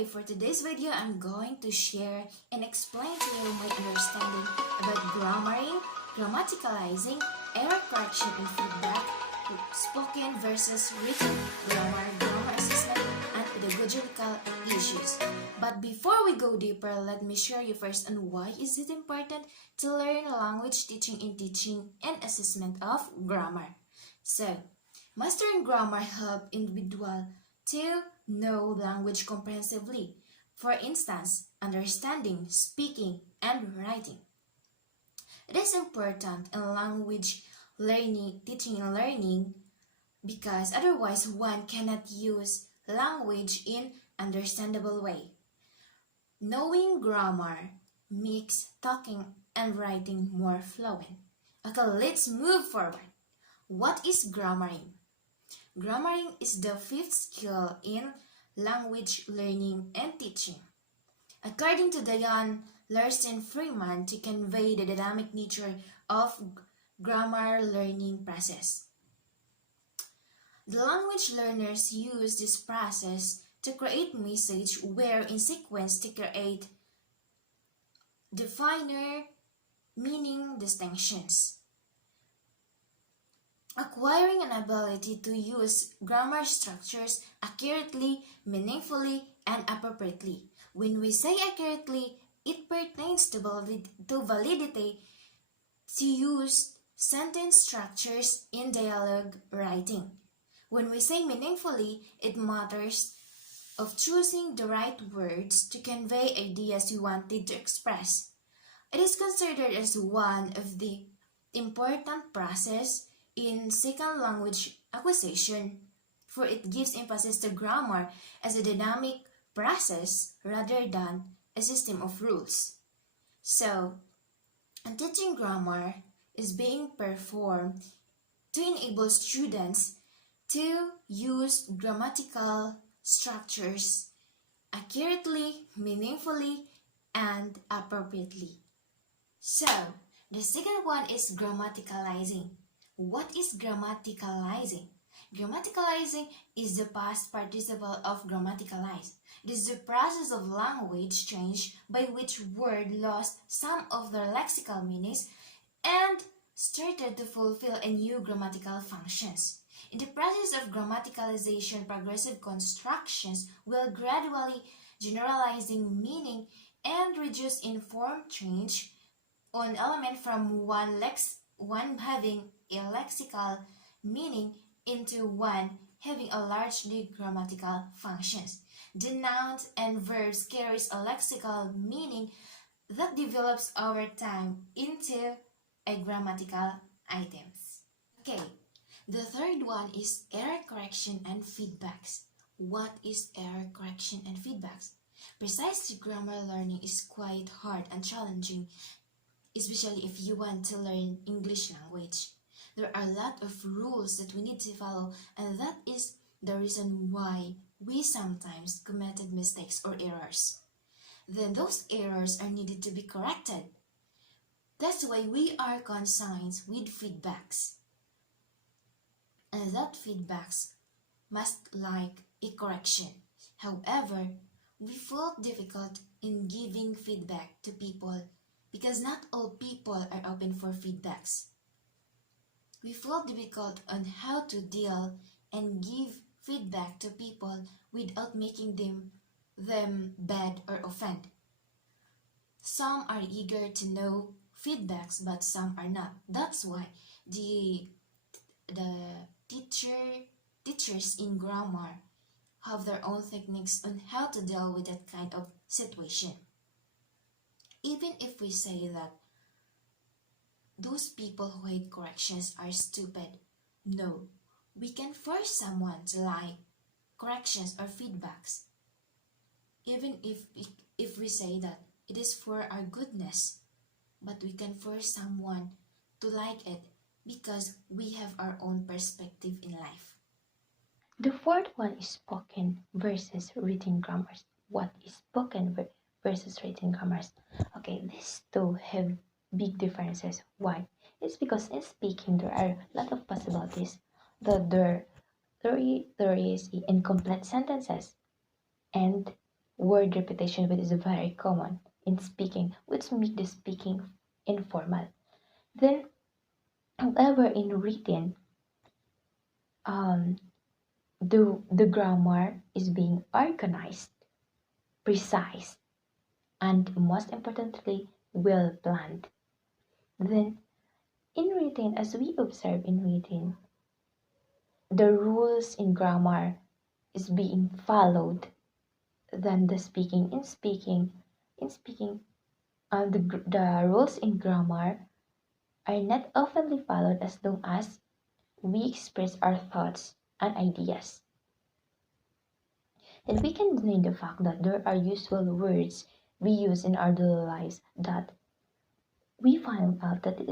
Okay, for today's video, I'm going to share and explain to you my understanding about grammaring, grammaticalizing, error correction and feedback, spoken versus written grammar, grammar assessment, and pedagogical issues. But before we go deeper, let me share you first on why is it important to learn language teaching in teaching and assessment of grammar. So, mastering grammar help individual to know language comprehensively. For instance, understanding, speaking, and writing. It is important in language learning, teaching and learning because otherwise one cannot use language in understandable way. Knowing grammar makes talking and writing more fluent. Okay, let's move forward. What is grammaring? Grammaring is the fifth skill in language learning and teaching. According to Diane Larsen Freeman, to convey the dynamic nature of grammar learning process. The language learners use this process to create message where in sequence to create definer meaning distinctions. Acquiring an ability to use grammar structures accurately, meaningfully, and appropriately. When we say accurately, it pertains to validity to use sentence structures in dialogue writing. When we say meaningfully, it matters of choosing the right words to convey ideas you wanted to express. It is considered as one of the important process in second language acquisition, for it gives emphasis to grammar as a dynamic process rather than a system of rules. So, teaching grammar is being performed to enable students to use grammatical structures accurately, meaningfully, and appropriately. So, the second one is grammaticalizing. What is grammaticalizing? Grammaticalizing is the past participle of grammaticalize. It is the process of language change by which word lost some of their lexical meanings and started to fulfill a new grammatical functions. In the process of grammaticalization, progressive constructions will gradually generalizing meaning and reduce in form change on element from one having a lexical meaning into one having a largely grammatical functions. The nouns and verbs carries a lexical meaning that develops over time into a grammatical items. Okay, the third one is error correction and feedbacks. What is error correction and feedbacks? Precisely, grammar learning is quite hard and challenging, especially if you want to learn English language. There are a lot of rules that we need to follow, and that is the reason why we sometimes committed mistakes or errors. Then those errors are needed to be corrected. That's why we are consigned with feedbacks. And that feedbacks must like a correction. However, we felt difficult in giving feedback to people because not all people are open for feedbacks. We felt difficult on how to deal and give feedback to people without making them bad or offend. Some are eager to know feedbacks, but some are not. That's why the teachers in grammar have their own techniques on how to deal with that kind of situation. Even if we say that those people who hate corrections are stupid, no, we can force someone to like corrections or feedbacks. Even if we say that it is for our goodness, but we can force someone to like it because we have our own perspective in life. The fourth one is spoken versus written grammars. What is spoken versus written grammars? Okay, these two have big differences. Why? It's because in speaking there are a lot of possibilities. There is incomplete sentences, and word repetition, which is very common in speaking, which make the speaking informal. Then, however, in written, um, the grammar is being organized, precise, and most importantly, well planned. Then, in written, as we observe in written, the rules in grammar is being followed than the speaking. In speaking, the rules in grammar are not oftenly followed as long as we express our thoughts and ideas. And we can deny the fact that there are usual words we use in our daily lives that we find out that it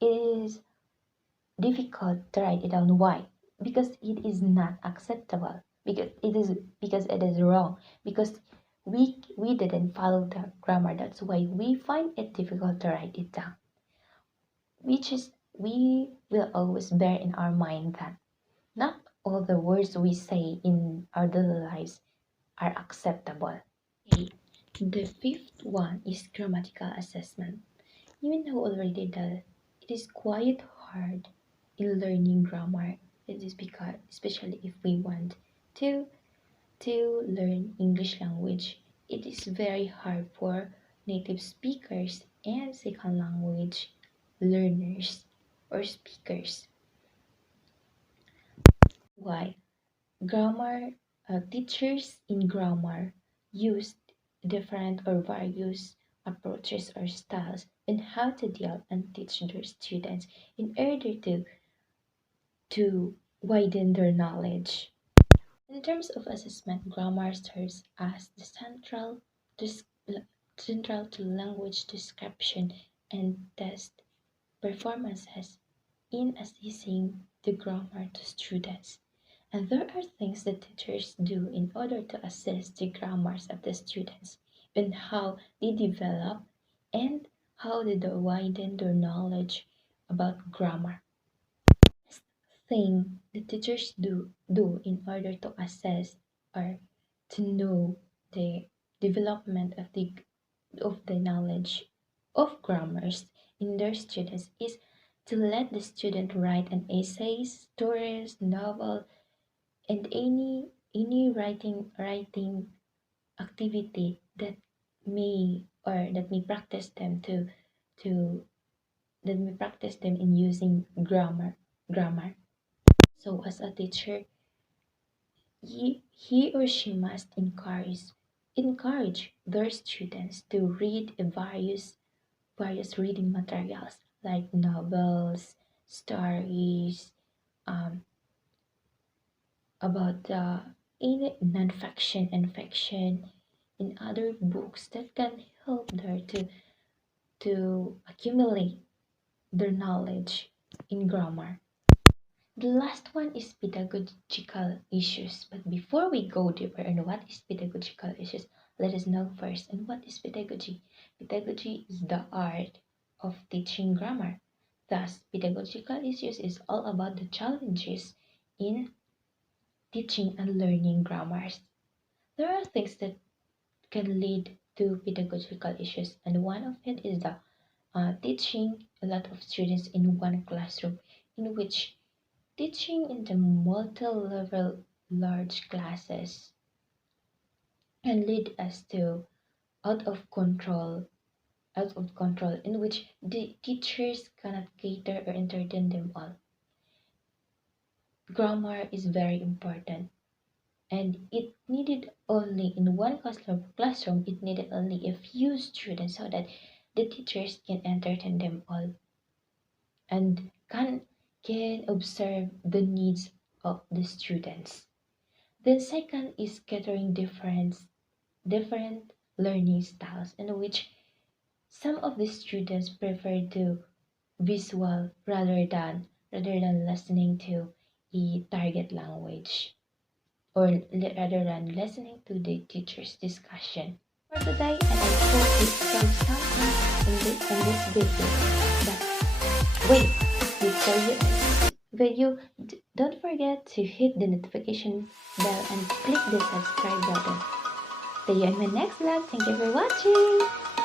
is difficult to write it down. Why? Because it is not acceptable. Because it is wrong. Because we didn't follow the grammar. That's why we find it difficult to write it down. We will always bear in our mind that not all the words we say in our daily lives are acceptable. Okay. The fifth one is grammatical assessment. You know already that it is quite hard in learning grammar. It is because, especially if we want to learn English language, it is very hard for native speakers and second language learners or speakers. Why? Grammar teachers in grammar used different or various approaches or styles in how to deal and teach their students in order to widen their knowledge. In terms of assessment, grammar serves as the central to language description and test performances in assessing the grammar to students. And there are things that teachers do in order to assess the grammars of the students and how they develop and how they widen their knowledge about grammar. Next thing the teachers do in order to assess or to know the development of the knowledge of grammars in their students is to let the student write an essays, stories, novel, and any writing activity that may practice them to that may practice them in using grammar. So as a teacher, he or she must encourage their students to read various reading materials like novels, stories, um, about the in non-fiction and fiction in other books that can help her to accumulate their knowledge in grammar. The last one is pedagogical issues. But before we go deeper on what is pedagogical issues, let us know first and what is pedagogy. Pedagogy is the art of teaching grammar. Thus, pedagogical issues is all about the challenges in teaching and learning grammars. There are things that can lead to pedagogical issues, and one of it is the teaching a lot of students in one classroom, in which teaching in the multi-level large classes can lead us to out of control, in which the teachers cannot cater or entertain them all. Grammar is very important, and it needed only in one classroom it needed only a few students so that the teachers can entertain them all and can observe the needs of the students. Then second is gathering different learning styles in which some of the students prefer to visual rather than listening to a target language or rather than listening to the teacher's discussion. For today, and I hope it shows something in this video. But wait, before you end video, don't forget to hit the notification bell and click the subscribe button See you in my next vlog. Thank you for watching.